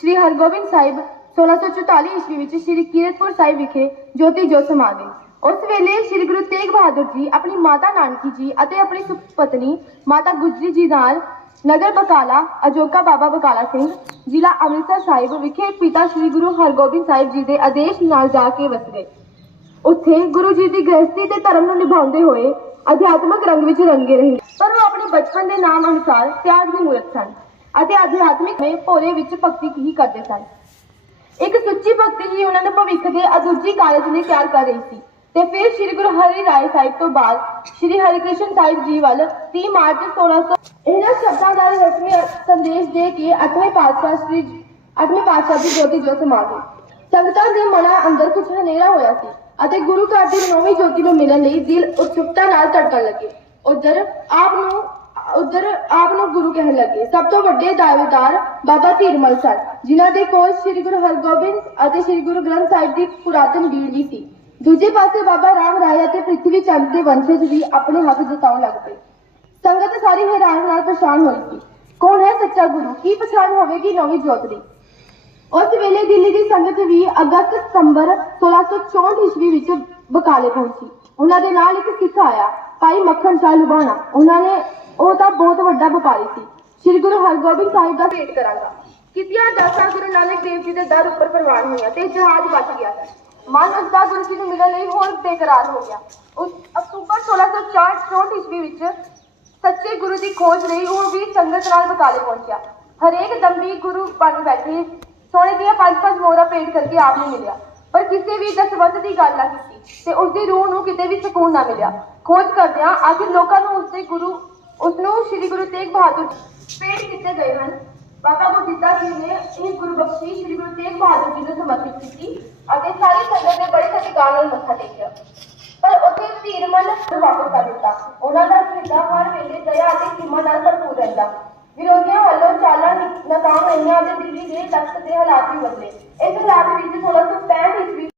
ਸ੍ਰੀ ਹਰਗੋਬਿੰਦ ਸਾਹਿਬ 1644 ਈਸਵੀ ਵਿੱਚ ਸ੍ਰੀ ਕੀਰਤਪੁਰ ਸਾਹਿਬ ਵਿਖੇ ਜੋਤੀ ਜੋਤ ਸਮਾ ਗਏ ਉਸ ਵੇਲੇ ਸ੍ਰੀ ਗੁਰੂ ਤੇਗ ਬਹਾਦਰ ਜੀ ਆਪਣੀ ਮਾਤਾ ਨਾਨਕੀ ਜੀ ਅਤੇ ਆਪਣੀ ਸੁਪਤਨੀ ਮਾਤਾ ਗੁਜਰੀ ਜੀ ਨਾਲ ਨਗਰ ਬਕਾਲਾ, ਅਜੋਕਾ ਬਾਬਾ ਬਕਾਲਾ ਸਿੰਘ, ਜ਼ਿਲ੍ਹਾ ਅੰਮ੍ਰਿਤਸਰ ਸਾਹਿਬ ਵਿਖੇ ਪਿਤਾ ਸ੍ਰੀ ਗੁਰੂ ਹਰਗੋਬਿੰਦ ਸਾਹਿਬ ਜੀ ਦੇ ਆਦੇਸ਼ ਨਾਲ ਜਾ ਕੇ ਵਸ ਗਏ ਉੱਥੇ ਗੁਰੂ ਜੀ ਦੀ ਗ੍ਰਸਤੀ ਤੇ ਧਰਮ ਨੂੰ ਨਿਭਾਉਂਦੇ ਹੋਏ ਅਧਿਆਤਮਕ ਰੰਗ ਵਿੱਚ ਰੰਗੇ ਰਹੇ। ਪਰ ਉਹ ਆਪਣੇ ਬਚਪਨ ਦੇ ਨਾਮ ਅਨੁਸਾਰ ਤਿਆਗ ਦੀ ਮੂਰਤ ਸਨ। ਅਤੇ ਅਧਿਆਤਮਿਕ ਮੇ ਭੋਲੇ ਵਿੱਚ ਭਗਤੀ ਹੀ ਕਰਦੇ ਸਨ? ਇੱਕ ਸੁੱਚੀ ਭਗਤੀ ਹੀ ਉਹਨਾਂ ਨੂੰ ਭਵਿੱਖ ਦੇ ਅਦੁੱਜੀ ਕਾਰਜ ਲਈ ਤਿਆਰ ਕਰ ਰਹੀ ਸੀ। ਤੇ ਫਿਰ ਸ੍ਰੀ ਗੁਰੂ ਹਰਿ ਰਾਏ ਸਾਹਿਬ ਤੋਂ ਬਾਅਦ ਸ੍ਰੀ ਹਰਿਕ੍ਰਿਸ਼ਨ ਸਾਹਿਬ ਜੀ ਵੱਲ 30 ਮਾਰਚ 1600 ਇਹਨਾਂ ਸ਼ਬਦਾਂ ਦਾ ਰਸਮੀ ਸੰਦੇਸ਼ ਦੇ ਕੇ 8ਵੇਂ ਪਾਤਸ਼ਾਹ ਸ੍ਰੀ 8ਵੇਂ ਪਾਤਸ਼ਾਹ ਦੀ ਜੋਤੀ ਜੋ ਸਮਾ ਗਈ ਸੰਗਤਾਂ ਦੇ ਮਨਾਂ ਅੰਦਰ ਕੁਝ ਹਨੇਰਾ ਹੋਇਆ ਸੀ ਅਤੇ ਗੁਰੂ ਘਰ ਦੀ ਨੌਵੀਂ ਜੋਤੀ ਨੂੰ ਮਿਲਣ ਲਈ ਦਿਲ ਉਤਸੁਕਤਾ ਨਾਲ ਧੜਕਣ ਲੱਗੇ। ਉਧਰ ਆਪ ਨੂੰ ਉਧਰ ਆਪ ਨੂੰ ਗੁਰੂ ਕਹਿਣ ਲੱਗੇ। ਸਭ ਤੋਂ ਵੱਡੇ ਦਾਅਵੇਦਾਰ ਬਾਬਾ ਧੀਰਮਲ ਸਨ ਜਿਨ੍ਹਾਂ ਦੇ ਕੋਲ ਸ੍ਰੀ ਗੁਰੂ ਹਰਗੋਬਿੰਦ ਅਤੇ ਸ੍ਰੀ ਗੁਰੂ ਗ੍ਰੰਥ ਸਾਹਿਬ ਦੀ ਪੁਰਾਤਨ ਬੀੜ ਵੀ ਸੀ। ਦੂਜੇ ਪਾਸੇ ਬਾਬਾ ਰਾਮ ਰਾਏ ਅਤੇ ਪ੍ਰਿਥਵੀ ਚੰਦ ਦੇ ਵੰਸ਼ਜ ਵੀ ਆਪਣੇ ਹੱਕ ਜਤਾਉਣ ਲੱਗ ਪਏ। ਸੰਗਤ ਸਾਰੀ ਹੈਰਾਨ ਨਾਲ ਪਛਾਣ ਹੋਈ ਸੀ। ਕੌਣ ਹੈ ਸੱਚਾ ਗੁਰੂ? ਕੀ ਪਛਾਣ ਹੋਵੇਗੀ ਨਵੀਂ ਜੋਤ ਦੀ? ਉਸ ਵੇਲੇ ਦਿੱਲੀ ਦੀ ਸੰਗਤ ਵੀ ਅਗਸਤ ਸਤੰਬਰ 1664 ਈਸਵੀ ਵਿੱਚ ਬਕਾਲੇ ਪਹੁੰਚੀ। ਉਹਨਾਂ ਦੇ ਨਾਲ ਇੱਕ ਸਿੱਖ ਆਇਆ, ਭਾਈ ਮੱਖਣ ਸ਼ਾਹ ਲੁਬਾਣਾ ਉਹਨਾਂ ਨੇ, ਉਹ ਤਾਂ ਬਹੁਤ ਵੱਡਾ ਵਪਾਰੀ ਸੀ। ਸ੍ਰੀ ਗੁਰੂ ਹਰਗੋਬਿੰਦ ਸਾਹਿਬ ਦਾ ਭੇਟ ਕਰਾਂਗਾ। ਕਿਤਿਆਂ ਦਾਸਾਂ ਗੁਰੂ ਨਾਨਕ ਦੇਵ ਜੀ ਦੇ ਦਰ ਉੱਪਰ ਪ੍ਰਵਾਨ ਹੋਈਆਂ ਤੇ ਜਹਾਜ਼ ਬਚ ਗਿਆ। ਮਨ ਉਸ ਦਾ ਗੁਰੂ ਜੀ ਨੂੰ ਮਿਲਣ ਲਈ ਹੋਰ ਬੇਕਰਾਰ ਹੋ ਗਿਆ। ਉਸ ਅਕਤੂਬਰ 1664 ਈਸਵੀ ਵਿੱਚ ਸੱਚੇ ਗੁਰੂ ਦੀ ਖੋਜ ਲਈ ਉਹ ਵੀ ਸੰਗਤ ਨਾਲ ਬਕਾਲੇ ਪਹੁੰਚਿਆ। ਹਰੇਕ ਦੰਬੀ ਗੁਰੂ ਬਣ ਬੈਠੇ, ਸੋਨੇ ਦੀਆਂ ਪੰਜ ਪੰਜ ਮੋਹਰਾਂ ਭੇਟ ਕਰਕੇ ਆਪ ਨੂੰ ਮਿਲਿਆ। ਪਰ ਕਿਸੇ ਵੀ ਦਸਵੰਧ ਦੀ ਗੱਲ ਨਾ ਕੀਤੀ ਤੇ ਉਸ ਦੀ ਰੂਹ ਨੂੰ ਕਿਤੇ ਵੀ ਸਕੂਨ ਨਾ ਮਿਲਿਆ। ਖੋਜ ਕਰਦਿਆਂ ਆਖਿਰ ਲੋਕਾਂ ਨੂੰ ਉਸ ਦੇ ਗੁਰੂ ਉਸ ਨੂੰ ਸ੍ਰੀ ਗੁਰੂ ਤੇਗ ਬਹਾਦਰ ਭੇਟ ਕੀਤੇ ਗਏ ਹਨ। ਬਾਬਾ ਗੁਰਦਿੱਤਾ ਜੀ ਨੇ ਇਹ ਗੁਰੂ ਸ੍ਰੀ ਗੁਰੂ ਤੇਗ ਬਹਾਦਰ ਜੀ ਨੂੰ ਸਮਰਪਿਤ ਕੀਤੀ ਅਤੇ ਸਾਰੀ ਸੰਗਤ ਨੇ ਬੜੇ ਸਤਿਕਾਰ ਨਾਲ ਮੱਥਾ ਟੇਕਿਆ। ਪਰ ਉੱਥੇ ਧੀਰ ਮਨ ਵਾਪਸ ਕਰ ਦਿੱਤਾ। ਉਹਨਾਂ ਦਾ ਹਿਰਦਾ ਹਰ ਵੇਲੇ ਦਇਆ ਅਤੇ ਸੀਮਾ ਨਾਲ ਭਰਪੂਰ ਰਹਿੰਦਾ। ਵਿਰੋਧੀਆਂ ਚਾਲਾਂ ਨਾਕਾਮ ਰਹੀਆਂ ਅਤੇ ਦਿੱਲੀ ਦੇ ਤਖਤ ਦੇ ਹਾਲਾਤ ਵੀ ਬਦਲੇ। ਇਸ ਹਾਲਾਤ ਵਿੱਚ 1665 ਈਸਵੀ